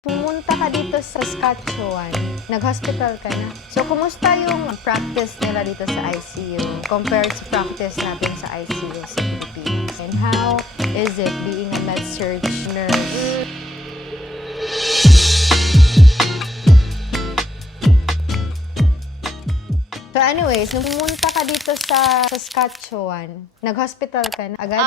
Pumunta ka dito sa Saskatchewan, nag-hospital ka na. So, kumusta yung practice nila dito sa ICU compared sa practice natin sa ICU sa Philippines? And how is it being a med-surg nurse? So anyways, nung pumunta ka dito sa Saskatchewan, nag-hospital ka na agad?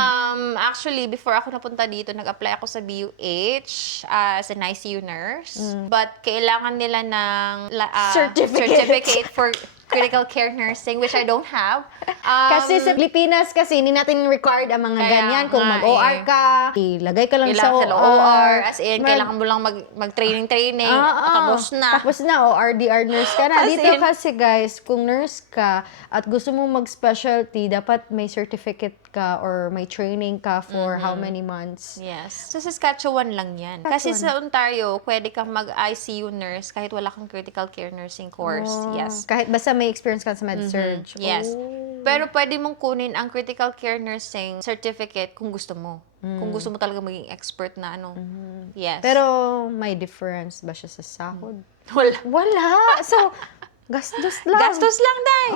Actually, before ako napunta dito, nag-apply ako sa BUH as an ICU nurse. But kailangan nila ng certificate for critical care nursing, which I don't have. Kasi sa Pilipinas kasi hindi natin required ang mga Kaya ganyan. Kung nga mag-OR ka, ilagay ka lang sa kailangan OR. OR. As in, kailangan mo lang mag-training. Tapos na. Tapos na, OR-DR nurse ka na. As Dito in- kasi guys, kung nurse ka at gusto mo mag-specialty, dapat may certificate ka or may training ka for how many months. Yes. Sa Saskatchewan lang yan. Kasi sa Ontario, pwede kang mag-ICU nurse kahit wala kang critical care nursing course. Yes. Kahit basta may experience ka sa med-surg. Yes. Pero pwede mong kunin ang critical care nursing certificate kung gusto mo. Kung gusto mo talaga maging expert na ano. Yes. Pero may difference ba siya sa sahod? wala. Wala. So, gastos lang. Gastos lang, Day.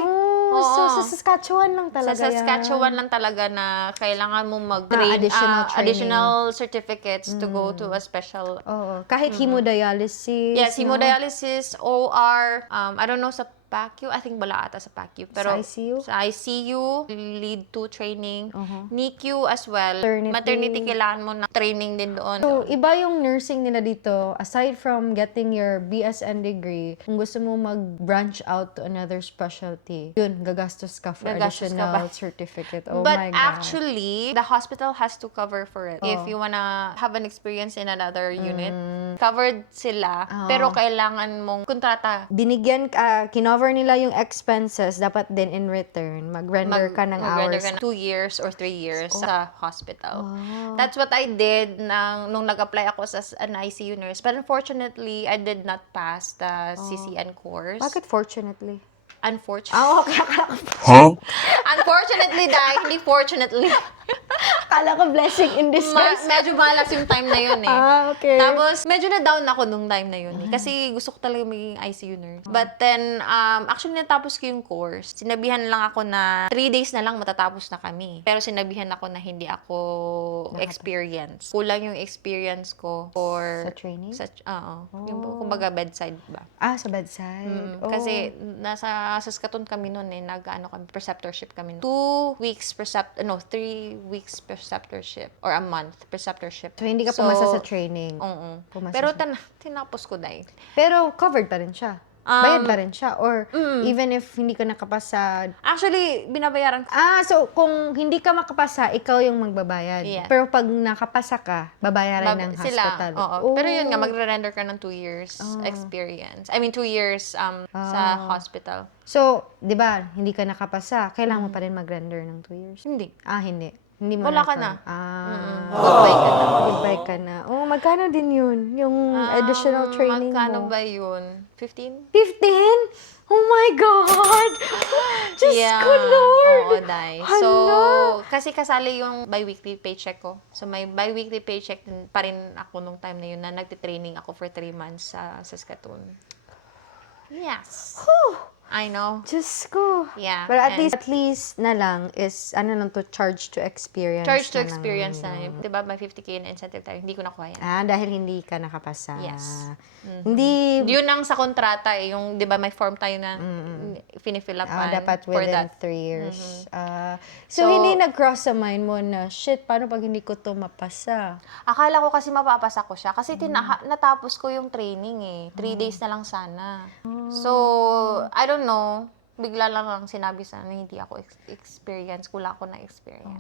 Oh, so sa Saskatchewan lang talaga Sa Saskatchewan lang talaga na kailangan mo mag-train additional training. additional certificates to go to a special. Oo. Kahit hemodialysis. Yes, no? hemodialysis, OR, I don't know sa PACU, I think wala ata sa PACU. Pero Sa ICU? Sa ICU, lead to training. NICU as well. Maternity. Maternity, kailangan mo na training din doon. So, iba yung nursing nila dito. Aside from getting your BSN degree, kung gusto mo mag-branch out to another specialty, yun, gagastos ka for Gagastos ka additional pa. certificate. Oh But my God. actually, the hospital has to cover for it. If you wanna have an experience in another unit, covered sila. Pero kailangan mong kontrata. Binigyan ka, kinover nila yung expenses, dapat din in return, mag-render ka ng mag-render hours. ka ng 2 years or 3 years sa hospital. That's what I did nung nag-apply ako as an ICU nurse. But unfortunately, I did not pass the CCN course. Bakit fortunately? Unfortunately. Okay. Unfortunately, dahil hindi fortunately. Kala ko blessing in disguise. Medyo malas yung time na yun eh. Okay. Tapos, medyo na-down ako nung time na yun eh. Kasi gusto ko talaga maging ICU nurse. But then, actually natapos ko yung course. Sinabihan lang ako na 3 days na lang matatapos na kami. Pero sinabihan ako na hindi ako experience. Kulang yung experience ko for... Sa training? Oo. Yung kumbaga bedside ba? Sa bedside. Kasi nasa Saskatoon kami noon eh, nag-ano kami, preceptorship kami. 3 weeks preceptorship or a month preceptorship. So, hindi ka pumasa sa training. Oo. Pumasa Pero siya. tinapos ko dahil. Pero covered pa rin siya. Bayad pa rin siya. Or even if hindi ka nakapasa. Actually, binabayaran ko. So kung hindi ka makapasa, ikaw yung magbabayad. Yeah. Pero pag nakapasa ka, babayaran ng hospital. Oo. Pero yun nga, magre-render ka ng 2 years experience. I mean, 2 years sa hospital. So, di ba, hindi ka nakapasa, kailangan mo pa rin mag-render ng 2 years? Hindi. Hindi. Hindi mo Wala ka na. Goodbye ka na. Goodbye ka na. Oh, magkano din yun? Yung additional training Magkano mo? ba yun? 15? 15? Oh my God! Diyos ko, Lord! Oo, Day. So, Hala! kasi kasali yung bi-weekly paycheck ko. So, may bi-weekly paycheck din pa rin ako nung time na yun na nagtitraining ako for 3 months sa Saskatoon. Yes. Whew! I know. Diyos ko. Yeah. But at and least na lang is, lang to charge to experience. charge to na lang. experience na. Diba, may 50K na incentive tayo. Hindi ko nakuha yan. Dahil hindi ka nakapasa. Yes. Hindi, Yun ang sa kontrata eh. Yung, di ba, may form tayo na finifill up dapat for within that. 3 years. So, hindi nag-cross sa mind mo na, shit, paano pag hindi ko to mapasa? Akala ko kasi mapapasa ko siya. Kasi natapos ko yung training eh. 3 days na lang sana. So, I don't know. Bigla lang sinabi sa na hindi ako experience. Wala ako na experience.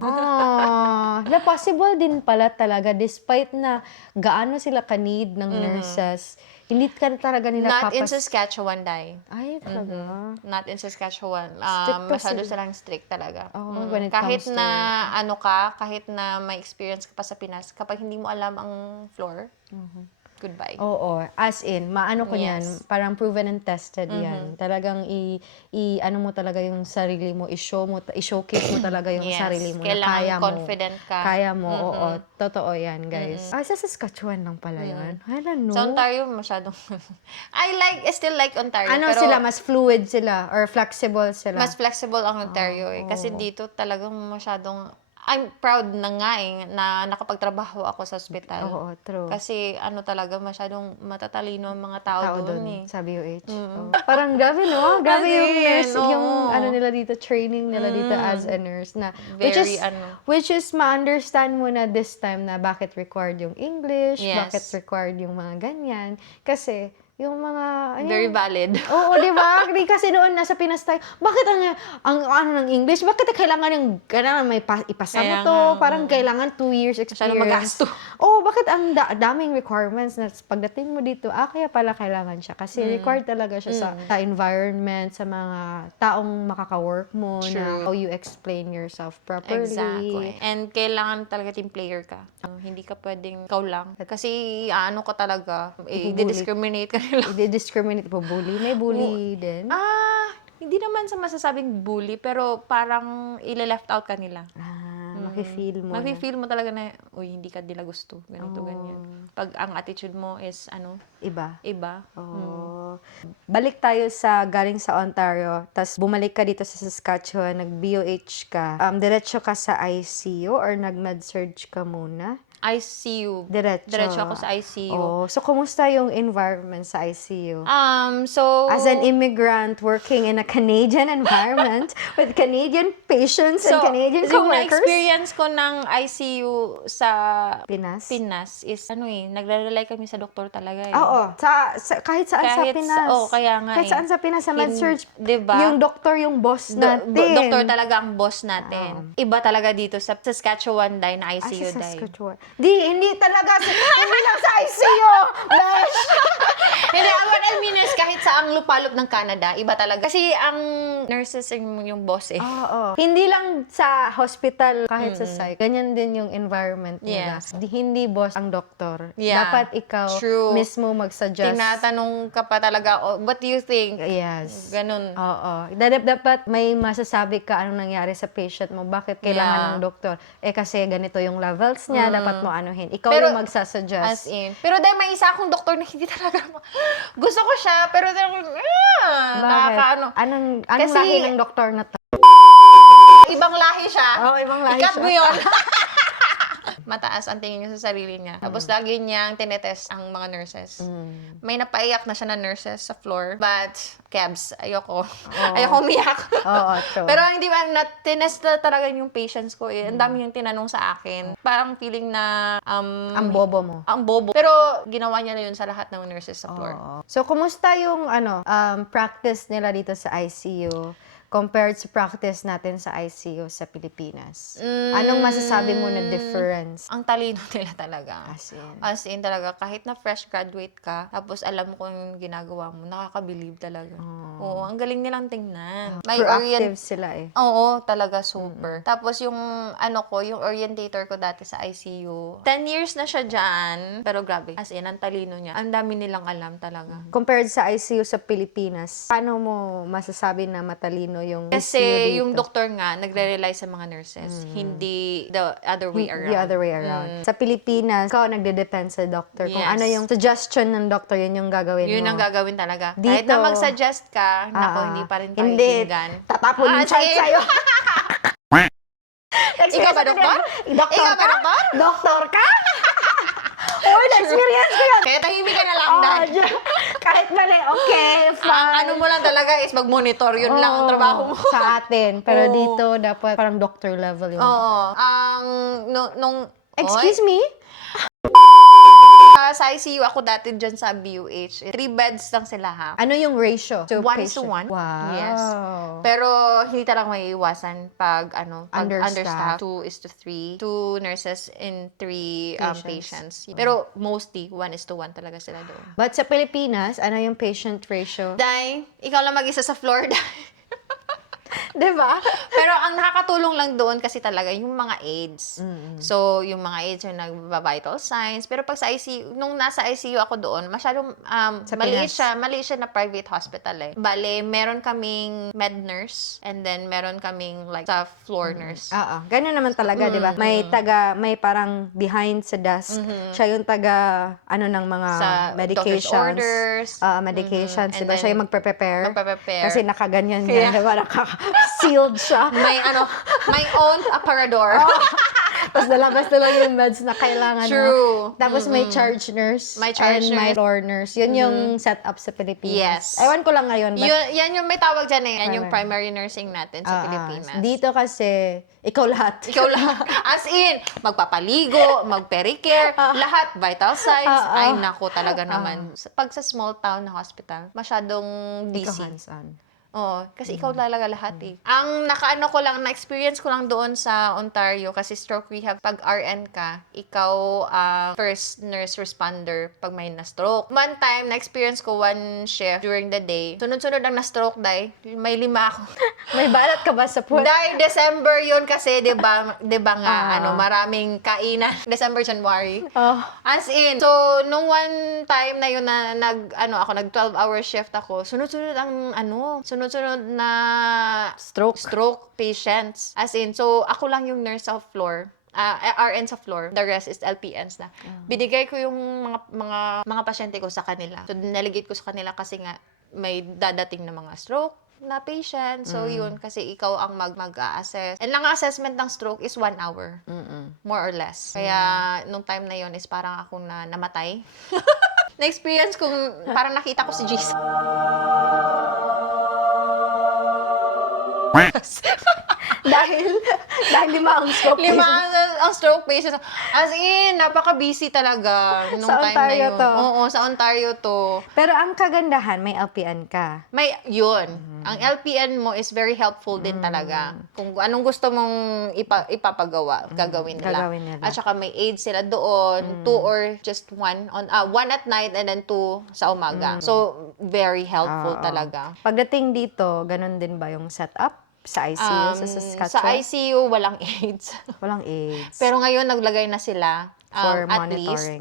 Na possible din pala talaga despite na gaano sila ka-need ng nurses, hindi ka talaga nila Not in Saskatchewan, Day. Ay, talaga. Not in Saskatchewan. Strict pa Masyado sila. silang strict talaga. When it Kahit comes to- na kahit na may experience ka pa sa Pinas, kapag hindi mo alam ang floor, goodbye. Oo, as in, maano ko Yes. yan, parang proven and tested yan. Talagang ano mo talaga yung sarili mo, i-showcase mo talaga yung Yes. sarili mo na Kailangan kaya mo. confident ka. Kaya mo, oo. Totoo yan, guys. Sa Saskatchewan lang pala yun. I don't know. Sa Ontario, masyadong... I still like Ontario, Ano pero sila, mas fluid sila or flexible sila. mas flexible ang Ontario eh. Kasi dito talagang masyadong... I'm proud na nga eh, na nakapagtrabaho ako sa ospital. Oo, true. Kasi ano talaga, masyadong matatalino ang mga tao doon eh. Sa BUH. Oo. Parang grabe, no? Grabe As yung in, nurse, yung oo. ano nila dito, training nila dito as a nurse na Very, which is ma-understand mo na this time na bakit required yung English, Yes. bakit required yung mga ganyan. Kasi yung mga Very valid. Oo, di ba? Di kasi noon nasa Pinas tayo, bakit ang ano ng English? Bakit kailangan may ipasa mo Kaya to? nga, Parang kailangan 2 years experience. Masyadong magasto. Oo, bakit ang daming requirements na pagdating mo dito, kaya pala kailangan siya. Kasi required talaga siya sa environment, sa mga taong makaka-work mo, na True. how you explain yourself properly. Exactly. And kailangan talaga team player ka. Hindi ka pwedeng ikaw lang. Kasi ano ka talaga, i-discriminate ka nila. I-discriminate po, bully. May bully din. Hindi naman sa masasabing bully, pero parang ile-left out ka nila. Mafe-feel mo na. Mafe-feel mo talaga na, uy, hindi ka nila gusto. Ganito, ganyan. Pag ang attitude mo is, Iba. iba. Oh. Balik tayo galing sa Ontario, tapos bumalik ka dito sa Saskatchewan, nag-BOH ka. Diretso ka sa ICU or nag-med-surg ka muna? ICU. Diretso. Diretso ako sa ICU. Oh, so kumusta yung environment sa ICU? So... As an immigrant working in a Canadian environment with Canadian patients and Canadian yung coworkers? na-experience ko ng ICU sa Pinas? is, nagre-rely kami sa doktor talaga eh. Oo. Kahit saan sa Pinas. Kaya nga Kahit eh. saan sa Pinas, sa med-surg, Diba? yung doktor yung boss natin. Doktor talaga ang boss natin. Iba talaga dito sa Saskatchewan dahil na ICU sa dahil. Saskatchewan. Hindi talaga. Hindi lang sa ICU. Besh! Hindi, what I mean is kahit sa ang lupalop ng Canada, iba talaga. Kasi ang nurses yung boss eh. Oo. Hindi lang sa hospital, kahit sa psych. Ganyan din yung environment nila. Yes. Hindi boss ang doktor. Yeah. Dapat ikaw True. mismo mag-suggest. Tinatanong ka pa talaga, what do you think? Yes. Ganun. Oo. Dapat may masasabi ka anong nangyari sa patient mo. Bakit kailangan ng doktor? Kasi ganito yung levels niya. Dapat mo anuhin. Ikaw Pero, yung magsasuggest. As in. Pero dahil may isa akong doktor na hindi talaga gusto ko siya, pero nakakaano. Anong Kasi- lahi ng doktor na to? Ibang lahi siya. Ibang lahi Ikat siya. mo yun. Mataas ang tingin niya sa sarili niya. Tapos lagi niyang tinetest ang mga nurses. May napaiyak na siya na nurses sa floor. But, cabs, ayoko. Ayoko umiyak. Oo, true. Pero hindi ba, tinest na talaga yung patients ko eh. Ang dami yung tinanong sa akin. Parang feeling na, ang bobo mo. ang bobo. Pero, ginawa niya na yun sa lahat ng nurses sa floor. Oo. So, kumusta yung practice nila dito sa ICU compared sa practice natin sa ICU sa Pilipinas? Anong masasabi mo na difference? Ang talino nila talaga. As in? Talaga, kahit na fresh graduate ka, tapos alam mo kung yung ginagawa mo, nakaka-believe talaga. Oo, ang galing nilang tingnan. May Proactive sila eh. Oo, talaga super. Tapos yung yung orientator ko dati sa ICU, 10 years na siya dyan. Pero grabe, as in, ang talino niya. Ang dami nilang alam talaga. Compared sa ICU sa Pilipinas, paano mo masasabi na matalino yung Kasi ICU dito? yung doktor nga, nagre-rely sa mga nurses. Hindi the other way around. The other way around. Sa Pilipinas, ikaw nagde-depend sa doctor. Kung Yes. ano yung suggestion ng doctor, yun yung gagawin Yun mo. ang gagawin talaga. Dito, Kahit na mag-suggest ka, hindi pa rin Hindi. pakikinggan. Tatapon yung chat sige. sa'yo. Ikaw ba, doktor? Doktor Ikaw ba, ka? doktor? Doktor ka? Uy, na-experience ko yan. Kaya tahimik ka na lang, Oh, dad. kahit mali, okay, Ang fine. ano mo lang talaga is mag-monitor. Yun lang ang Oo, trabaho mo. sa atin. Pero Oo. dito, dapat parang doctor level yun. Oo. Nung... Excuse me? Sa ICU, ako dati dyan sa BUH. 3 beds lang sila, ha? Ano yung ratio? To 1:1. Wow. Yes. Pero hindi talaga may iwasan pag Understaffed. 2:3. 2 nurses in 3 patients. Pero mostly 1:1 talaga sila doon. But sa Pilipinas, ano yung patient ratio? Dahil, ikaw lang mag-isa sa floor, dahil. Diba? Pero ang nakakatulong lang doon kasi talaga yung mga aids. So, yung mga aids yung nagba-vital signs. Pero pag sa ICU, nung nasa ICU ako doon, masyadong Sa maliit Pinas. siya na private hospital eh. Bale, meron kaming med nurse and then meron kaming like sa floor nurse. Oo. Ganun naman talaga, di ba? May parang behind sa desk. Siya yung ng mga Sa doctor's medications. orders. Medications, And di ba? Siya yung magpe-prepare. magpe-prepare. Kasi nakaganyan niya, di ba? Naka-sealed siya. May own aparador. Tapos lalabas na lang yung meds na kailangan mo. True. Tapos may charge nurse. May charge and may nurse. floor nurse. Yun yung setup sa Pilipinas. Yes. Ewan ko lang ngayon. But, Yan yung may tawag dyan eh. Yan yung primary nursing natin sa Pilipinas. Dito kasi, ikaw lahat. Ikaw lang. As in, magpapaligo, mag-pericare, lahat, vital signs. Ay, nako talaga naman. Pag sa small town na hospital, masyadong Ikaw busy. hands-on. Oo, kasi ikaw talaga lahat eh. Ang na-experience ko lang doon sa Ontario kasi stroke rehab, pag RN ka, ikaw ang first nurse responder pag may na-stroke. One time, na-experience ko one shift during the day. Sunod-sunod ang na-stroke, day. May 5 ako. May balat ka ba sa puwet? Dahil December yun kasi, 'di ba nga maraming kainan. December, January. Oh. As in, so nung one time na yun na nag 12-hour shift ako, sunod-sunod na stroke patients. As in, so ako lang yung nurse sa floor. RN sa floor. The rest is LPNs na. Binigay ko yung mga pasyente ko sa kanila. So, delegate ko sa kanila kasi nga may dadating na mga stroke na patient. So, yun. Kasi ikaw ang mag-assess. And lang ang assessment ng stroke is 1 hour. More or less. Kaya, nung time na yun is parang ako na namatay. Na-experience kong, parang nakita ko si Jesus. dahil 5 ang stroke 5 patient. ang stroke patients. As in, napaka-busy talaga nung Sa time Ontario na yun. to. Oo, sa Ontario to. Pero ang kagandahan, may LPN ka. Yun. Ang LPN mo is very helpful din talaga. Kung anong gusto mong ipapagawa, gagawin nila. At saka may aids sila doon, 2 or just 1 1 at night and then 2 sa umaga. So, very helpful talaga. Pagdating dito, ganun din ba yung setup? Sa ICU, sa Saskatchewan? Sa ICU, walang aids. Walang AIDS. Pero ngayon, naglagay na sila. For at least. monitoring.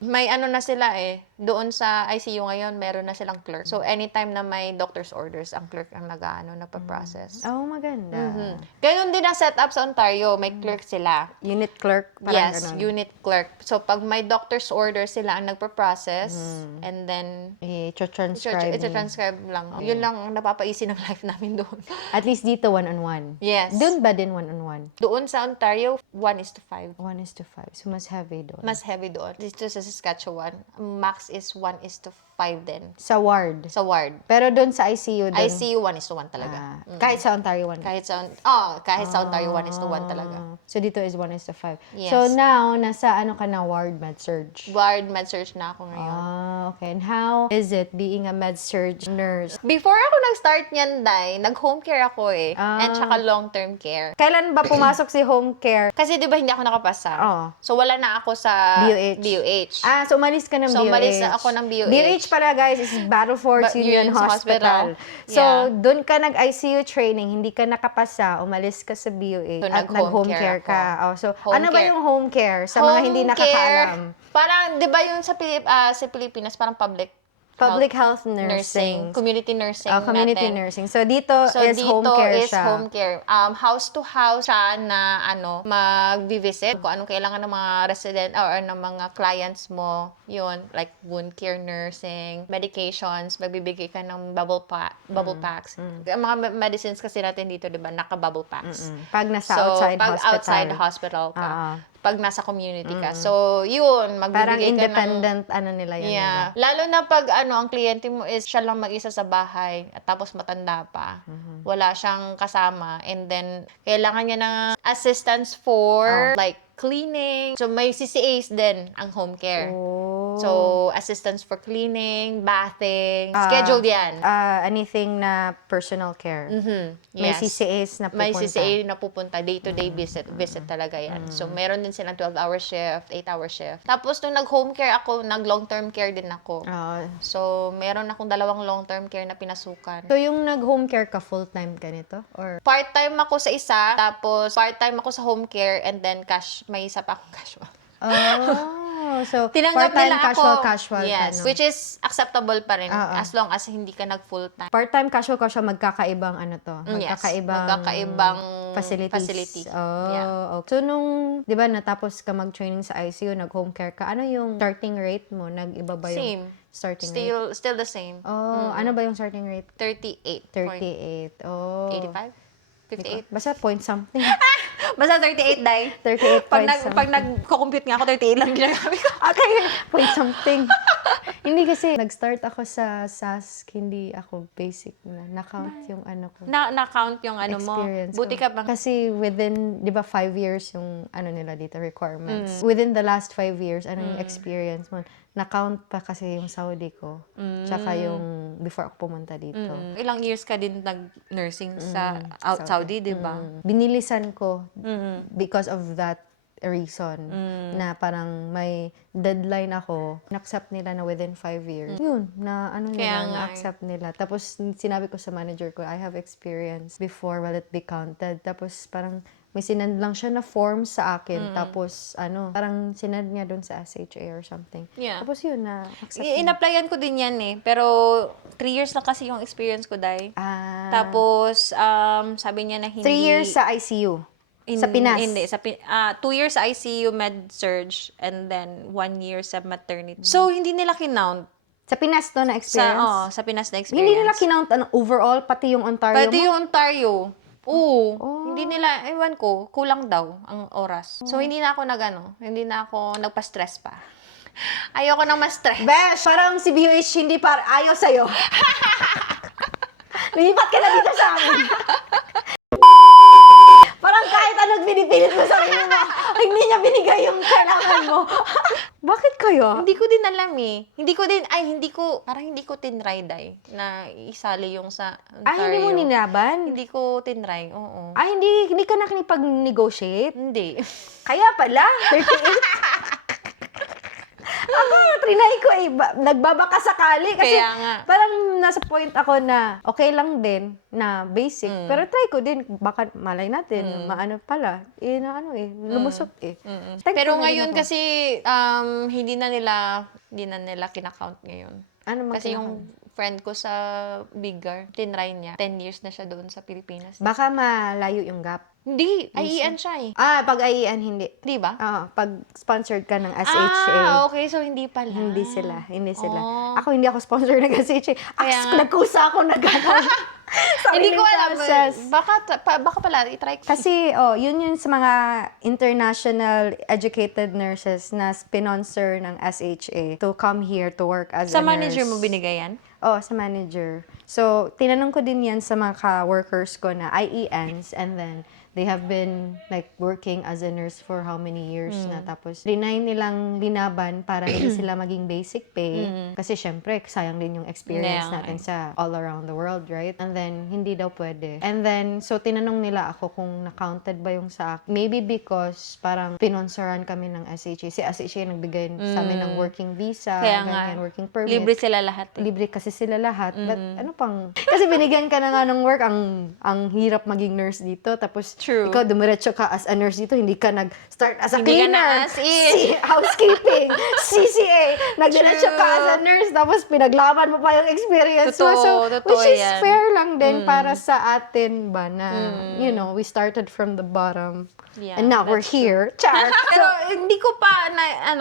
May na sila eh. Doon sa ICU ngayon, meron na silang clerk. So, anytime na may doctor's orders, ang clerk ang nagpa-process. Oh, maganda. Ganon din ang setup sa Ontario. May clerk sila. Unit clerk? Parang Yes, ganun. unit clerk. So, pag may doctor's orders, sila ang nagpa-process. And then, I-transcribe niya. transcribe lang. Yun lang ang napapaisi ng life namin doon. At least dito, 1-on-1. Yes. Doon ba din 1-on-1? Doon sa Ontario, 1:5. 1:5. So, mas heavy doon. Mas heavy doon. Dito sa Saskatchewan, max is 1:5 din. Sa ward. Sa ward. Pero doon sa ICU, doon, ICU, 1:1 talaga. kahit sa Ontario, 1. Kahit sa Ontario, 1:1 talaga. So, dito is 1:5. Yes. So, now, nasa ka na ward med-surg? Ward med-surg na ako ngayon. Okay. And how is it being a med-surg nurse? Before ako nag-start niyan, Day, nag-home care ako eh. And tsaka long-term care. Kailan ba pumasok si home care? Kasi di ba hindi ako nakapasa? Oo. So wala na ako sa BUH. So umalis ka ng So, BUH. umalis na ako ng BUH. BUH pala, guys, is Battleford Union Union Hospital. Hospital. So, Yeah. doon ka nag-ICU training, hindi ka nakapasa, umalis ka sa BUH So, at nag-home nag-home care care ka. ako. So, Home ano ba care. yung home care sa mga hindi Home care, nakakaalam? Parang, di ba yung sa Pilipinas, parang Public health nursing. Community nursing Community natin. nursing. So, dito is dito home care is siya. home care. House to house siya na mag-visit kung anong kailangan ng mga resident or ng mga clients mo. Yun, like wound care nursing, medications, magbibigay ka ng bubble packs. Ang mga medicines kasi natin dito, 'di ba, naka-bubble packs. Pag nasa outside pag hospital. outside hospital ka. Pag nasa community ka. So, yun, Parang magbibigay ka ng independent, nila yan. Yeah. diba? Lalo na pag ang kliyente mo is siya lang mag-isa sa bahay at tapos matanda pa. Wala siyang kasama and then kailangan niya ng assistance for like cleaning. So may CCAs din ang home care. Oh. So, assistance for cleaning, bathing, scheduled yan. Anything na personal care. May Yes. CCAs na pupunta. May CCA na pupunta, day-to-day visit talaga yan. So, meron din silang 12-hour shift, 8-hour shift. Tapos, nung nag-home care ako, nag-long-term care din ako. So, meron akong 2 long-term care na pinasukan. So, yung nag-home care ka, full-time ka nito? Or Part-time ako sa isa, tapos part-time ako sa home care, and then may isa pa akong casual. So, Tinanggap part-time, nila ako. casual Yes, ka, no? which is acceptable pa rin as long as hindi ka nag-full-time. Part-time, casual, magkakaibang ano to? Yes, Magkakaibang facility. Okay. So, nung, di ba, natapos ka mag-training sa ICU, nag-home care ka, ano yung starting rate mo? Nag-iba ba yung Same. starting rate? Still the same. Ano ba yung starting rate? 38. 38. Oh. 85? 58? Basta point something. Basta 38, Day. 38 Pag, point something. pag nag-compute nga ako, 38 lang ginagamit ko. Okay, point something. Hindi kasi, nag-start ako sa SASC, hindi ako basic na. Na-count yung ano ko. Na-count yung ano mo. Experience Buti ko. ka bang... Kasi within, di ba, 5 years yung ano nila dito, requirements. Within the last 5 years, ano yung experience mo? Na-count pa kasi yung Saudi ko. Tsaka yung before ako pumunta dito. Ilang years ka din nag-nursing sa Saudi, di ba? Binilisan ko because of that reason na parang may deadline ako. Na-accept nila na within 5 years. Yun, na ano Kaya nila, nga na-accept nila. Tapos sinabi ko sa manager ko, I have experience before will it be counted. Tapos parang may sinend lang siya na form sa akin. Tapos ano, parang sinend niya doon sa SHA or something. Yeah. Tapos yun, na-accept In-applyan ko din yan eh. Pero 3 years lang kasi yung experience ko, Day. Tapos, sabi niya na hindi... 3 years sa ICU. Sa Pinas. Hindi. 2 years sa ICU med-surg and then 1 year sa maternity. So, hindi nila kinount. Sa Pinas to na experience? Sa Pinas na experience. Hindi nila kinount overall, pati yung Ontario Pati mo? yung Ontario. Oo. Hindi nila, ewan ko, kulang daw ang oras. So, hindi na ako hindi na ako nagpa-stress pa. Ayoko nang ma-stress. Besh, parang si BUH hindi ayaw sa'yo. Lumipat ka na dito sa amin. Parang kahit anong pinipilit mo sa sarili mo, hindi niya binigay yung kailangan mo. Bakit kaya? Hindi ko din alam eh. Parang hindi ko tinry, Day, na isali yung sa Ontario. Hindi mo ninaban? Hindi ko tinry, oo. Hindi ka nakipag-negotiate? Hindi. Kaya pala, 38. Ako, trinay ko eh. Nagbabaka sakali. Kasi Kaya nga. parang nasa point ako na okay lang din na basic. Pero try ko din. Baka malay natin, maano pala. Lumusot eh. Pero ngayon kasi, hindi na nila kinakount ngayon. Ano Kasi yung friend ko sa Biggar, tinry niya. 10 years na siya doon sa Pilipinas. Baka malayo yung gap. Hindi, IEN siya eh. Pag IEN, hindi. Di ba? Pag sponsored ka ng SHA. Okay, so hindi pala. Hindi sila. Oh. Ako, hindi ako sponsor ng SHA. Kaya nga. Nagkusa ako na gano'n. Hindi ko alam. Baka pala, itry ko. Kasi, yun sa mga international educated nurses na sponsor ng SHA to come here to work as Sa a nurse. manager mo binigay yan? Sa manager. So, tinanong ko din yan sa mga ka-workers ko na IENs and then they have been like working as a nurse for how many years na. Tapos, rinay nilang linaban para hindi sila maging basic pay. Kasi syempre, sayang din yung experience natin sa all around the world, right? And then, hindi daw pwede. And then, so tinanong nila ako kung na-counted ba yung sa akin. Maybe because parang pinonsoran kami ng SHA. Si SHA nagbigay sa amin ng working visa, Kaya ganyan, nga. working permit. Libre sila lahat eh. Libre kasi sila lahat. But ano pang... Kasi binigyan ka na nga ng work, ang hirap maging nurse dito. Tapos True. ikaw dumiretso ka as a nurse dito, hindi ka nag-start as a Hindi ka cleaner. na as in. Housekeeping, CCA. Nagdiretso ka as a nurse, tapos pinaglaban mo pa yung experience mo. So, Totoo which is yan. fair lang din para sa atin ba na, we started from the bottom. Yeah, and now we're here. Char! Pero hindi ko pa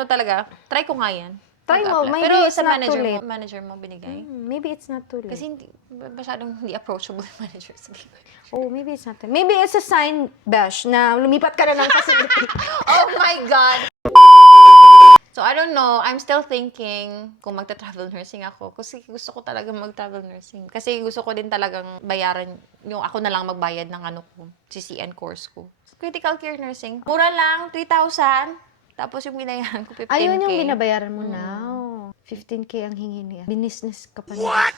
talaga, try ko nga yan. Try mo, maybe Pero it's sa not too late. manager mo binigay. Maybe it's not too late. Kasi masyadong hindi approachable yung manager. Sige. Maybe it's not too late. Maybe it's a sign, Besh, na lumipat ka na ng facility. Oh my God! So, I don't know. I'm still thinking kung magta-travel nursing ako. Kasi gusto ko talaga mag-travel nursing. Kasi gusto ko din talagang bayaran, yung ako na lang magbayad ng CCN course ko. Critical care nursing. Mura lang, 3,000. Tapos yung binayaran ko, 15K. Ayun yung binabayaran mo now. 15K ang hingi niya. Binisnes ka pa niya.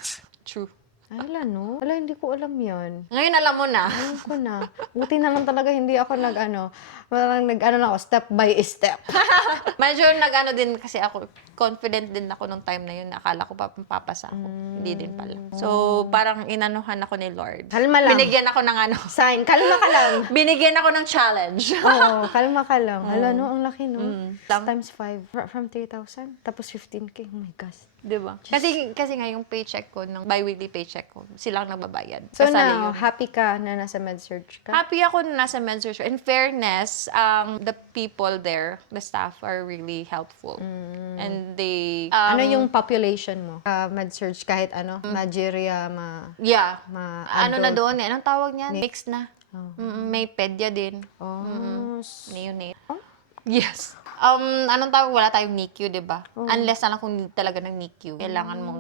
True. Ay, wala, no? Wala, hindi ko alam yan. Ngayon alam mo na. Alam ko na. Buti na lang talaga hindi ako parang lang ako, step by step. Medyo nag-ano din kasi ako, confident din ako nung time na yun. Akala ko papasa ako. Hindi din pala. So, parang inanuhan ako ni Lord. Kalma lang. Binigyan ako ng Sign, kalma ka lang. binigyan ako ng challenge. Oo, kalma ka lang. Hala, no? Ang laki, no? Lang. Times 5. From 3,000. Tapos 15K. Oh my gosh. Diba? Kasi nga yung paycheck ko, ng bi-weekly paycheck ko, silang nagbabayad. So Kasali now, yun. happy ka na nasa med-surg ka? Happy ako na nasa med-surg. In fairness, the people there, the staff are really helpful. And they... Ano yung population mo? Med-surg kahit Nigeria, Yeah. Ano na adult. doon eh? Anong tawag niyan? Mixed na. May pedya din. Oh. Neonate. Oh? Yes. Anong tawag? Wala tayong NICU, di ba? Unless na lang kung hindi talaga ng NICU, kailangan mong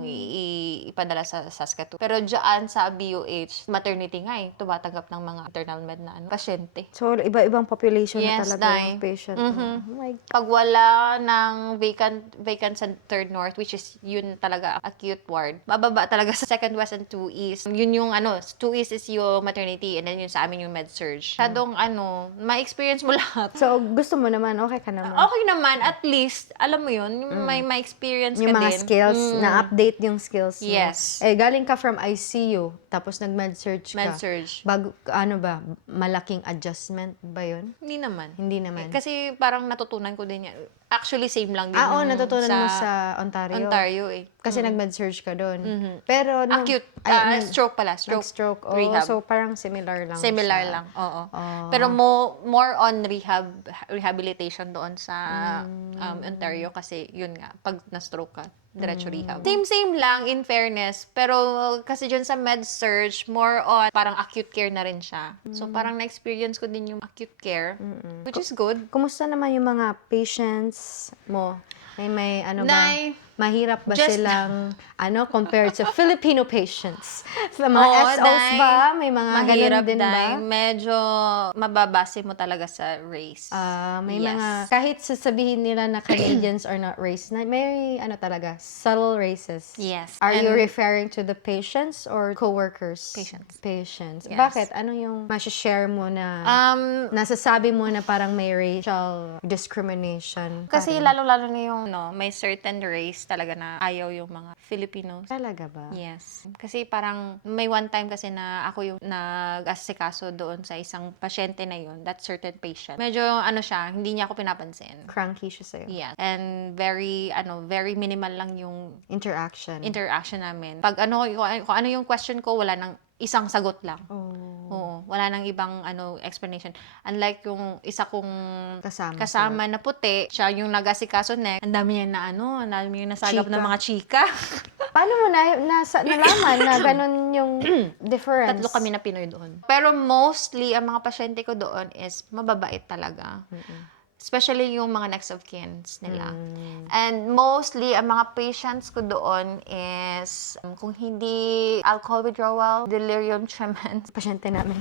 ipadala sa Saskatoon. Pero dyan sa BUH, maternity nga eh, tumatanggap ng mga internal med na pasyente. So, iba-ibang population na Yes, talaga Day. yung patient. Oh my God. Pag wala ng vacant sa 3rd North, which is yun talaga acute ward, bababa talaga sa 2nd West and 2 East. Yun yung 2 East is yung maternity and then yun sa amin yung med-surg. Masyadong ma-experience mo lahat. So, gusto mo naman, okay ka naman. Okay naman, at least, alam mo yun, may experience ka Yung mga din. skills, na-update yung skills mo. Yes. Eh, galing ka from ICU, tapos nag-med-surg ka. Med-surg. Bago, malaking adjustment ba yun? Hindi naman. Hindi naman. Kasi parang natutunan ko din yan. Actually, same lang din Oo, yung natutunan mo sa Ontario. Ontario eh. Kasi nag-med-surg ka doon. Pero, Acute. Stroke pala. Stroke. Oh, Rehab. so, parang similar lang Similar siya. lang, oo. Pero more on rehabilitation doon sa Ontario kasi yun nga, pag na-stroke ka, diretso rehab. Same lang, in fairness. Pero kasi dyan sa med-surg, more on parang acute care na rin siya. So parang na-experience ko din yung acute care, which is good. Kumusta naman yung mga patients mo? May ba? Nay, Mahirap ba just- silang, compared sa Filipino patients? Sa mga Oo, SOs Day. ba? May mga mahirap ganun din ba? dahil medyo mababase mo talaga sa race. May Yes. mga, kahit sasabihin nila na Canadians are not race, may talaga, subtle races. Yes. Are you And- referring to the patients or co-workers? Patients. Patients. Yes. Bakit? Ano yung share mo na, nasasabi mo na parang may racial discrimination? Kasi pa rin? lalo-lalo na yung may certain race talaga na ayaw yung mga Filipinos. Talaga ba? Yes. Kasi parang may one time kasi na ako yung nag-asikaso doon sa isang pasyente na yun, that certain patient. Medyo siya, hindi niya ako pinapansin. Cranky siya sa'yo. Yeah. And very minimal lang yung Interaction. namin. Pag kung ano yung question ko, wala nang isang sagot lang. Oh. Oo, wala nang ibang explanation. Unlike yung isa kong Kasama na puti, siya yung nag-asikaso next. Ang dami niya ang dami yung nasagap Chika. ng mga chika. Paano mo nalaman na ganun yung difference? 3 kami na Pinoy doon. Pero mostly, ang mga pasyente ko doon is mababait talaga. Especially yung mga next of kins nila. And mostly, ang mga patients ko doon is, kung hindi alcohol withdrawal, delirium tremens, Pasyente namin.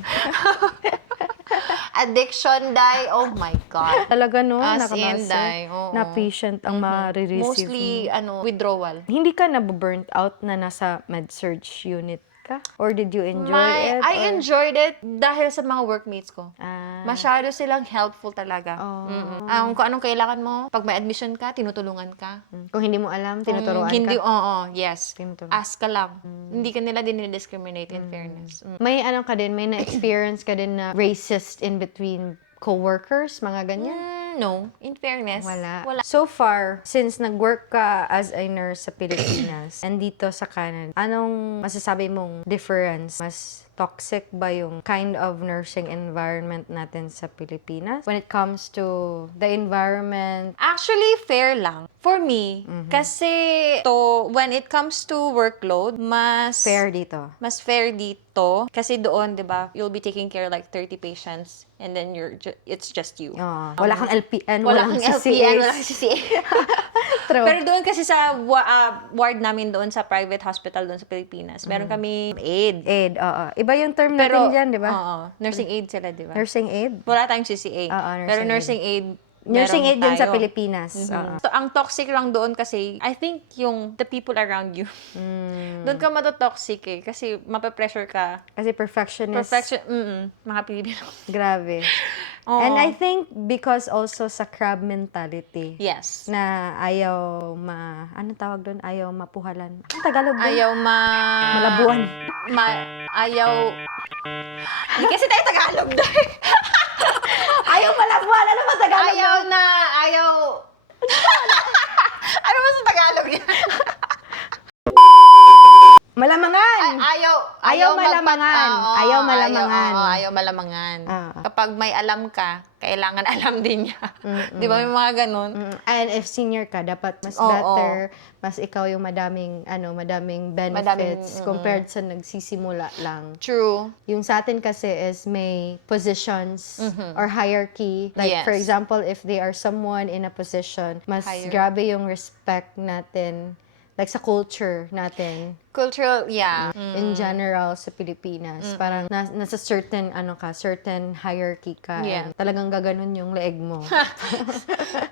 addiction, oh my God. Talaga no? As Nakabase in, oo. na patient ang ma-receive. Mostly, withdrawal. Hindi ka nababurnt out na nasa med-surg unit ka? Or did you enjoy it? I enjoyed it dahil sa mga workmates ko. Ah. Masyado silang helpful talaga. Oh. Kung anong kailangan mo, pag may admission ka, tinutulungan ka. Kung hindi mo alam, tinuturuan Hindi, ka? yes. Tinuturuan. Ask ka lang. Hindi ka nila dinidiscriminate in fairness. May may na-experience ka din na racist in between co-workers, mga ganyan? No, in fairness. Wala. So far, since nag-work ka as a nurse sa Pilipinas and dito sa Canada, anong masasabi mong difference? Mas toxic ba yung kind of nursing environment natin sa Pilipinas when it comes to the environment? Actually, fair lang. For me, kasi when it comes to workload, mas Fair dito. mas fair dito. Kasi doon, di ba, you'll be taking care like 30 patients and then it's just you. Wala kang LPN, Wala walang kang CCAs. LPN, wala kang CCA. True. Pero doon kasi sa ward namin doon sa private hospital doon sa Pilipinas, meron kami aid. Aid, oo. Iba yung term Pero, natin dyan, di ba? Oo, nursing aid sila, di ba? Nursing aid? Wala tayong CCA. Oo, Pero nursing nursing aid, Nursing meron aid din sa tayo. Pilipinas. Oo. So, ang toxic lang doon kasi, I think yung the people around you. Doon ka matotoxic eh. Kasi mape-pressure ka. Kasi perfectionist. Mga Pilipino. Grabe. Oo. And I think because also sa crab mentality. Yes. Na ayaw ano tawag doon? Ayaw mapuhalan. Ang Tagalog doon? Ayaw Malabuan. Ayaw... Hindi kasi tayo Tagalog dahil. Ayaw malabuan! Ano ba Tagalog doon? Ayaw... ano ba sa Tagalog yan? Malamangan! Ayaw malamangan. Ayaw malamangan. Ayaw malamangan. Ah. Kapag may alam ka, kailangan alam din niya. Di ba may mga ganun? And if senior ka, dapat mas Oo. better, mas ikaw yung madaming benefits compared sa nagsisimula lang. True. Yung sa atin kasi is may positions or hierarchy. Like, Yes. for example, if they are someone in a position, mas Higher. grabe yung respect natin. Like, sa culture natin. Cultural, yeah. In general, sa Pilipinas. Parang nasa certain, certain hierarchy ka. Yeah. And talagang gaganon yung leeg mo.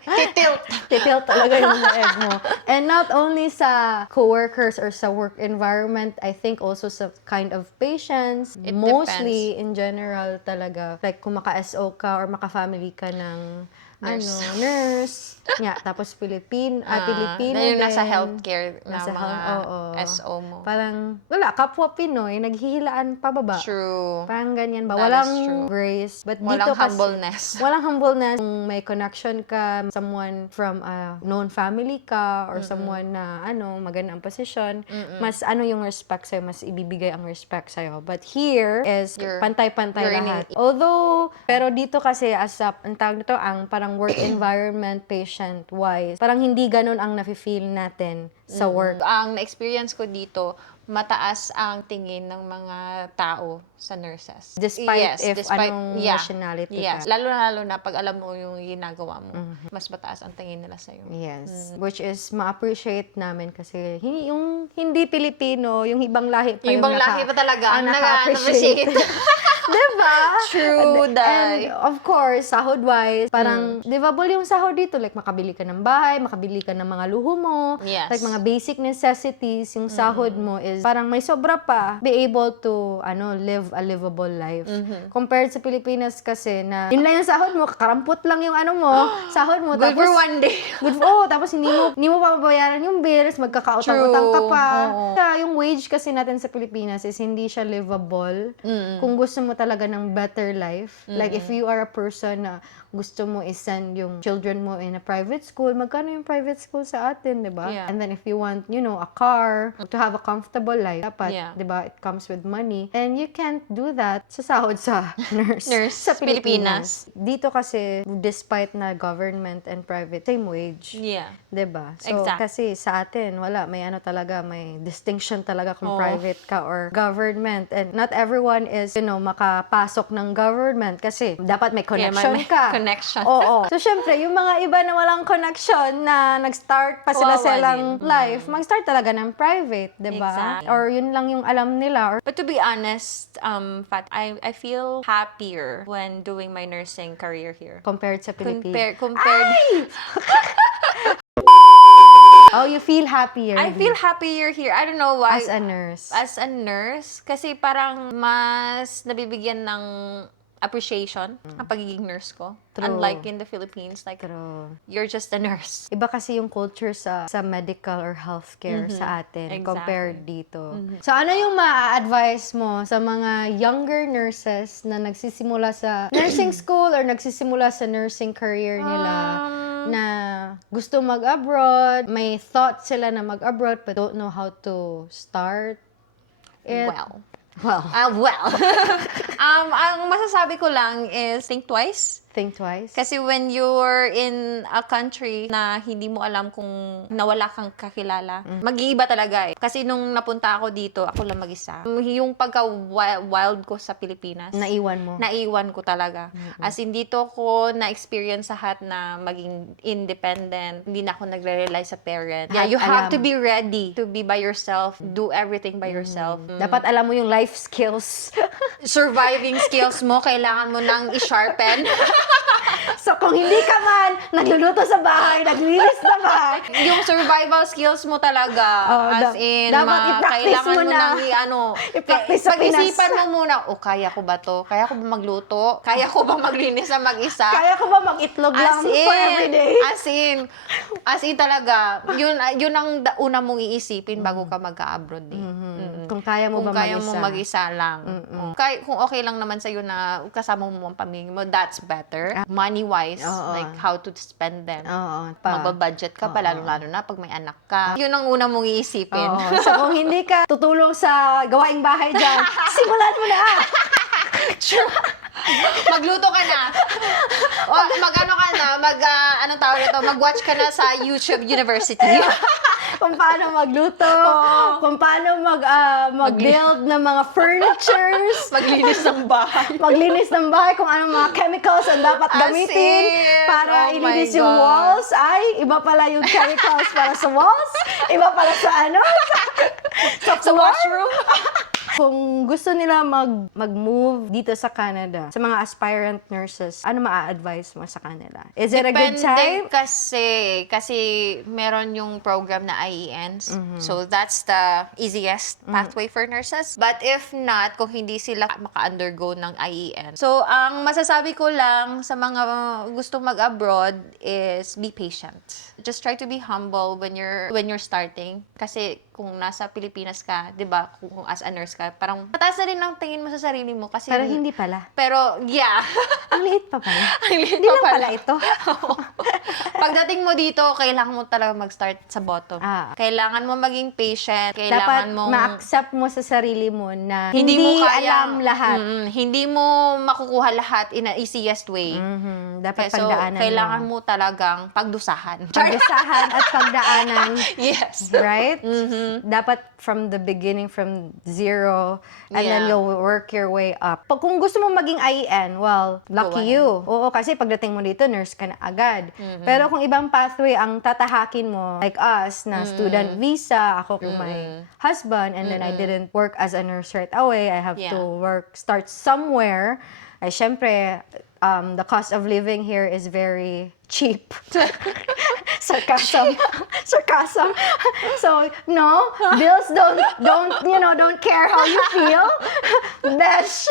Titilt. Titilt talaga yung leeg mo. And not only sa coworkers or sa work environment, I think also sa kind of patients. It Mostly, in general talaga. Like, kung maka-SO ka or maka-family ka ng nurse. Yeah, tapos Pilipino Na yung nasa din. healthcare na Nasa mga oo. SO mo. Parang, wala, kapwa Pinoy, naghihilaan pababa. True. Parang ganyan ba? That Walang is true. grace. But Walang dito kasi, humbleness. walang humbleness. Kung may connection ka, someone from a known family ka, or someone na, magandang position, mas yung respect sa'yo, mas ibibigay ang respect sa'yo. But here is pantay-pantay you're in lahat. Although, pero dito kasi ang tawag nito, ang parang work environment patient-wise, parang hindi ganun ang nafe-feel natin sa work. Ang na-experience ko dito, mataas ang tingin ng mga tao sa nurses. Despite anong nationality yes. ka. Lalo na pag alam mo yung ginagawa mo, mas mataas ang tingin nila sa'yo. Yes. Which is, ma-appreciate namin kasi yung hindi Pilipino, yung ibang lahi pa Yung ibang lahi pa talaga ang naka-appreciate. Diba? True, And of course, sahod-wise, parang, diba, yung sahod dito, like, makabili ka ng bahay, makabili ka ng mga luho mo, Yes. like, mga basic necessities, yung sahod mo is, parang may sobra pa, be able to, live a livable life. Compared sa Pilipinas kasi, na, yun lang yung sahod mo, kakarampot lang yung sahod mo, Good tapos, for one day. tapos hindi mo pa mabayaran yung bills, magkakautang-utang ka pa. Yung wage kasi natin sa Pilipinas is hindi siya livable. Kung gusto mo talaga ng better life. Like, if you are a person na gusto mo i-send yung children mo in a private school, magkano yung private school sa atin, di ba? Yeah. And then if you want, a car, to have a comfortable life, dapat, Yeah. di ba, it comes with money. And you can't do that sa sahod sa nurse Nurse sa Pilipinas. Dito kasi, despite na government and private, same wage. Yeah. Diba? So, Exact. kasi sa atin, wala. May talaga, may distinction talaga kung private ka or government. And not everyone is, makapasok ng government kasi dapat may connection may ka. connection. Oo. So, syempre, yung mga iba na walang connection na nag-start pa sila Kawawa silang din. life, mag-start talaga ng private, diba? Exactly. Or yun lang yung alam nila. Or But to be honest, Fat, I feel happier when doing my nursing career here. compared sa Pilipinas. Compared, Oh, you feel happier. I feel happier here. I don't know why. as a nurse. As a nurse, kasi parang mas nabibigyan ng appreciation ang pagiging nurse ko. True. Unlike in the Philippines, like, True. you're just a nurse. Iba kasi yung culture sa medical or healthcare sa atin Exactly. compared dito. So, ano yung ma-advise mo sa mga younger nurses na nagsisimula sa nursing school or nagsisimula sa nursing career nila na gusto mag-abroad, may thought sila na mag-abroad but don't know how to start it? Well. Well, Ang masasabi ko lang is think twice. think twice. Kasi when you're in a country na hindi mo alam kung nawala kang kakilala, mag-iiba talaga eh. Kasi nung napunta ako dito, ako lang mag-isa. Yung pagka-wild ko sa Pilipinas, Naiwan mo. naiwan ko talaga. As in, dito ko na-experience lahat na maging independent. Hindi na ako nagre-rely sa parent. Yeah, you have to be ready to be by yourself, do everything by yourself. Dapat alam mo yung life skills. Surviving skills mo, kailangan mo nang i-sharpen. So, kung hindi ka man, nagluluto sa bahay, naglinis na bahay, Yung survival skills mo talaga, Oh, as in, dapat i-practice kailangan mo mo na. nang I-practice sa Pinas. pag-isipan mo muna, kaya ko ba to? Kaya ko ba magluto? Kaya ko ba maglinis na mag-isa? kaya ko ba mag-itlog lang for everyday? As in talaga, yun ang una mong iisipin bago ka mag-abroad eh. Kung kaya mo Kung ba kaya mag-isa? mo mag-isa lang. Kung okay lang naman sa'yo na kasama mo ang pamilya mo, that's better. Money-wise, Oo. like how to spend them. Oo. Magbabudget ka pa, lalo-lalo na pag may anak ka. Yun ang una mong iisipin. Oo. So, kung hindi ka tutulong sa gawaing bahay dyan, simulan mo na! Magluto ka na. O, mag-ano ka na, anong tawag ito, mag-watch ka na sa YouTube University. Kung paano magluto, kung paano mag-build ng mga furnitures, Maglinis ng bahay. maglinis ng bahay, kung anong mga chemicals ang dapat As gamitin in, para oh my ilinis yung God. walls. Ay, iba pala yung chemicals para sa walls, iba pala sa ano, Sa washroom. Kung gusto nila mag-move dito sa Canada, sa mga aspirant nurses, ano maa-advise mo sa kanila? Is it a good time? Kasi meron yung program na IENs. So that's the easiest pathway for nurses. But if not, kung hindi sila maka-undergo ng IEN. So ang masasabi ko lang sa mga gusto mag-abroad is be patient. Just try to be humble when you're starting. Kasi kung nasa Pilipinas ka, 'di ba, kung as a nurse ka, parang mataas na rin ang tingin mo sa sarili mo kasi Pero hindi pala. Pero yeah. Ang liit pa pala. Ang liit Hindi pa lang pala ito. Pagdating mo dito, kailangan mo talaga mag-start sa bottom. Kailangan mo maging patient, Dapat kailangan mo ma-accept mo sa sarili mo na hindi mo kaya alam lahat. Hindi mo makukuha lahat in a easiest way. Dapat So, pagdaanan kailangan mo. mo talagang pagdusahan. Pagdusahan at pagdaanan. Yes. Right? Dapat from the beginning, from zero, and then Yeah. you'll work your way up. Kung gusto mo maging IEN, well, lucky you. Oo, kasi pagdating mo dito, nurse ka na agad. Pero kung ibang pathway ang tatahakin mo, like us, na student visa, ako kung my husband, and then I didn't work as a nurse right away, I have Yeah. to start somewhere. Ay, syempre, the cost of living here is very cheap. Sarcasm. So, no, bills don't care how you feel. Besh,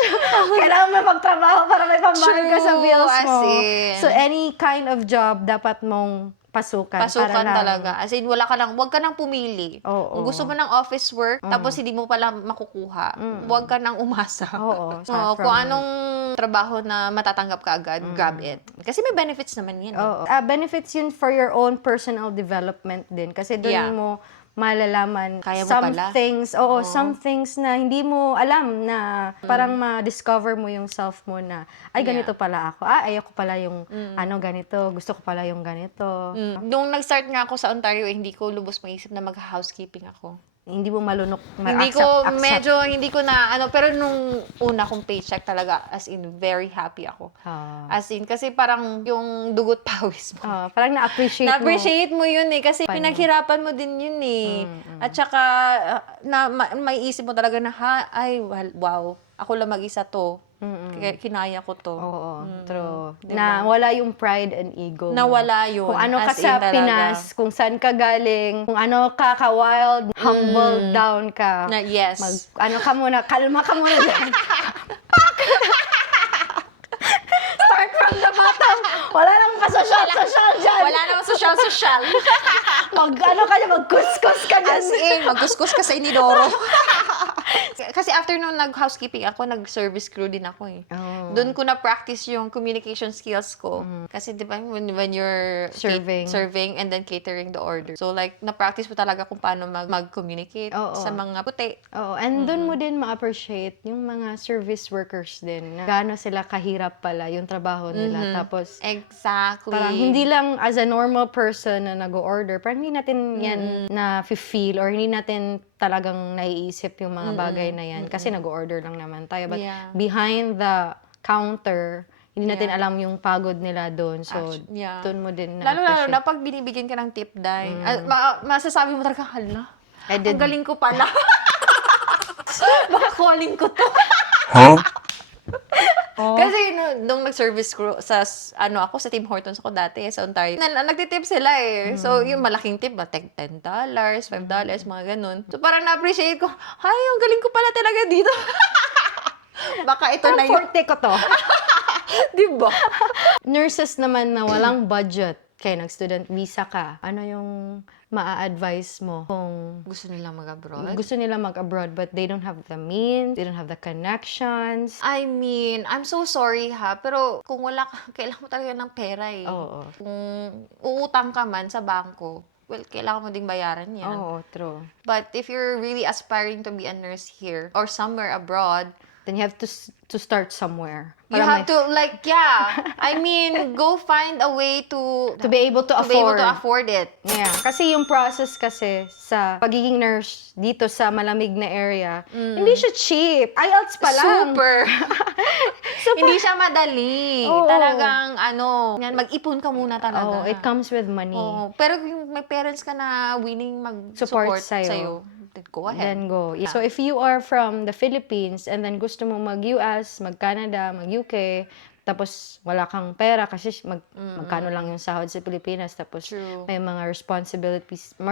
kailangan mo magtrabaho para may pambayad ka sa True, bills as mo. in. So, any kind of job dapat mong pasukan. Pasukan para lang- talaga. As in, wag ka nang pumili. Oo. Kung gusto mo ng office work, tapos hindi mo pala makukuha, wag ka nang umasa. Oo. Oo, kung anong trabaho na matatanggap ka agad, grab it. Kasi may benefits naman yan. Oo. Benefits yun for your own personal development din. Kasi doon Yeah. mo malalaman Kaya mo some pala. things, some things na hindi mo alam na parang ma-discover mo yung self mo na, ay, ganito pala ako. Ayoko pala yung ganito. Gusto ko pala yung ganito. Nung nag-start nga ako sa Ontario, hindi ko lubos maisip na mag-housekeeping ako. Hindi mo malunok Hindi ko na, pero nung una kong paycheck talaga, as in, very happy ako. As in, kasi parang yung dugot pawis mo. Parang na-appreciate mo. Na-appreciate mo yun eh, kasi pinaghirapan mo din yun eh. At saka, may isip mo talaga na, wow, ako lang mag-isa to. Kinaya ko to. Oo, true. Diba? Na wala yung pride and ego mo. Nawala yun. Kung ano ka As in sa talaga. Pinas, kung saan ka galing, kung ano ka ka-wild, humble down ka. Yes. Ka muna, kalma ka muna dyan. Start from the bottom. Wala nang pasosyal dyan. Wala namang social. Mag-kuskus ka dyan. As in, magkuskus ka sa inidoro. Kasi after nung nag-housekeeping ako, nag-service crew din ako eh. Doon ko na-practice yung communication skills ko. Kasi di ba, when you're serving and then catering the order. So like, na-practice mo talaga kung paano mag-communicate sa mga puti. Oo, and doon mo din ma-appreciate yung mga service workers din. Na gaano sila kahirap pala yung trabaho nila. Tapos, Exactly. parang hindi lang as a normal person na nag-order, parang hindi natin yan na-feel or hindi natin talagang naiisip yung mga bagay na yan. Kasi nag-order lang naman tayo. But behind the counter, hindi natin alam yung pagod nila doon. So, doon mo din Lalo na pag binibigyan ka ng tip, Day. Masasabi mo talaga, hala, ang galing ko pala. Baka calling ko to. Kasi nung nag-service crew ako sa Tim Hortons ako dati sa Ontario, nagtitip sila eh. So, yung malaking tip, $10, $5, mga ganun. So, parang na-appreciate ko, ay, ang galing ko pala talaga dito. Baka ito na yung... Forte ko to. Diba? Nurses naman na walang budget, kaya nag-student visa ka, ano yung maa-advise mo kung Gusto nila mag-abroad? gusto nila mag-abroad but they don't have the means, they don't have the connections? I mean, I'm so sorry ha, pero kung wala ka, kailangan mo talaga ng pera eh. Oo. Kung uutang ka man sa bangko, well, kailangan mo ding bayaran yan. Oo, true. But if you're really aspiring to be a nurse here or somewhere abroad, Then you have to start somewhere. you Para have to, like, yeah. I mean, go find a way to be able to be able afford. to afford it. Yeah. Kasi yung process kasi sa pagiging nurse dito sa malamig na area, hindi siya cheap. IELTS pa lang. Super. Super. Hindi siya madali. Oo. Talagang, mag-ipon ka muna Oh, talaga. it comes with money. Oo. Pero yung may parents ka na willing Support mag-support sa'yo. then go ahead. Then go. Yeah. So if you are from the Philippines and then gusto mo mag-US, mag-Canada, mag-UK, tapos wala kang pera kasi magkano lang yung sahod sa Pilipinas, tapos True. may mga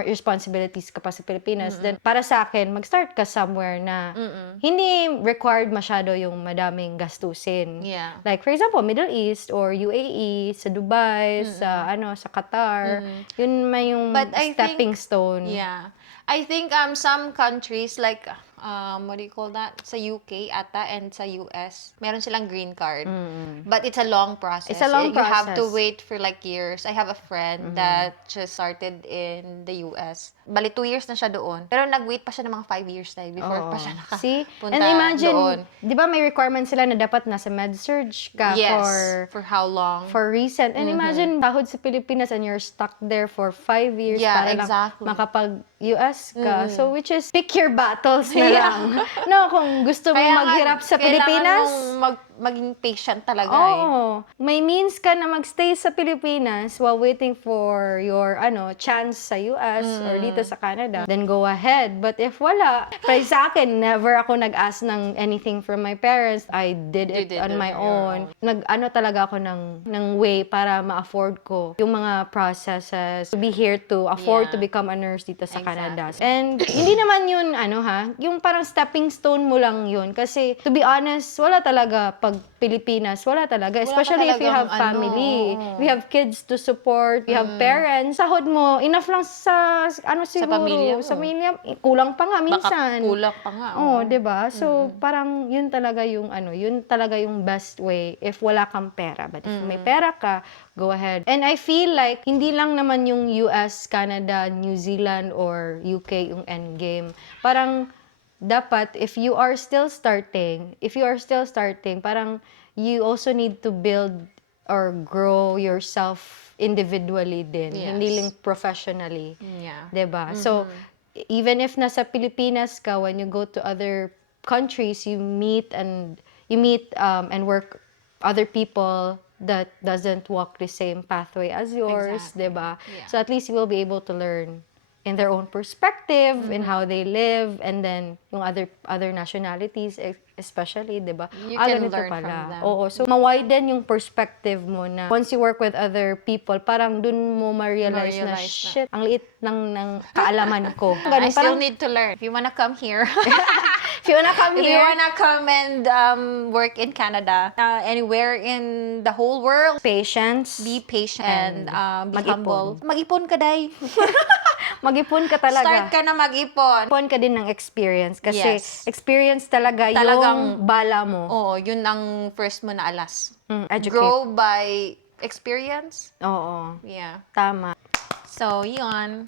responsibilities ka pa sa Pilipinas, then para sa akin, mag-start ka somewhere na hindi required masyado yung madaming gastusin. Yeah. Like for example, Middle East or UAE, sa Dubai, sa Qatar, yun may yung But I stepping stone. Yeah. I think some countries like what do you call that? Sa UK ata and sa US, meron silang green card. But it's a long process. It's a long You have to process. wait for like years. I have a friend that just started in the US. Bali 2 years na siya doon. Pero nag-wait pa siya ng mga 5 years na before Oo. pa siya See? nakapunta And imagine, doon. di ba may requirement sila na dapat nasa med-surg ka Yes. for For how long? recent. And imagine, sahod sa Pilipinas and you're stuck there for 5 years Yeah, para exactly. lang makapag-US ka. So, which is, pick your battles na Yeah. lang. No, kung gusto mo Kaya nga, maghirap sa kailangan Pilipinas, mong maging patient talaga eh. oo. May means ka na magstay sa Pilipinas while waiting for your chance sa US or dito sa Canada, then go ahead. But if wala, para sa akin, never ako nag-ask ng anything from my parents. I did You it did on it my on your own. Talaga ako ng way para ma-afford ko yung mga processes to be here to afford Yeah. to become a nurse dito sa Exactly. Canada. And hindi naman yun, yung parang stepping stone mo lang yun. Kasi, to be honest, wala talaga pag Pilipinas, wala talaga. Especially if you have talagang family. We have kids to support, we have parents. Sahod mo, enough lang sa, siguro, pamilya mo. sa pamilya, kulang pa nga minsan. Baka kulang pa nga. Oh, 'di ba? So, parang yun talaga yung best way if wala kang pera. But if may pera ka, go ahead. And I feel like hindi lang naman yung US, Canada, New Zealand or UK yung end game. Parang dapat if you are still starting, parang you also need to build or grow yourself individually din, Yes. hindi lang professionally. Yeah. 'Di ba? So, even if nasa Pilipinas ka, when you go to other countries, you meet and work other people that doesn't walk the same pathway as yours, Exactly. 'di ba? Yeah. So at least you will be able to learn in their own perspective, in how they live, and then yung other nationalities especially, 'di ba? You can Ganito learn pala. from them. Oo, so ma-widen yung perspective mo na once you work with other people, parang dun mo ma-realize na, Ma-realize na. shit, ang liit lang ng kaalaman ko. I Ganun, still parang, need to learn. If you wanna come here, if you wanna come if you here, wanna come and work in Canada, anywhere in the whole world, patience, be patient and be mag-ipon. humble. Mag-ipon ka, day. mag-ipon ka talaga. Start ka na mag-ipon. Mag-ipon ka din ng experience kasi Yes. experience talaga yung bala mo. Oo, yun ang first mo na alas. Educate. Grow by experience. Oo, Yeah. tama. So, yun.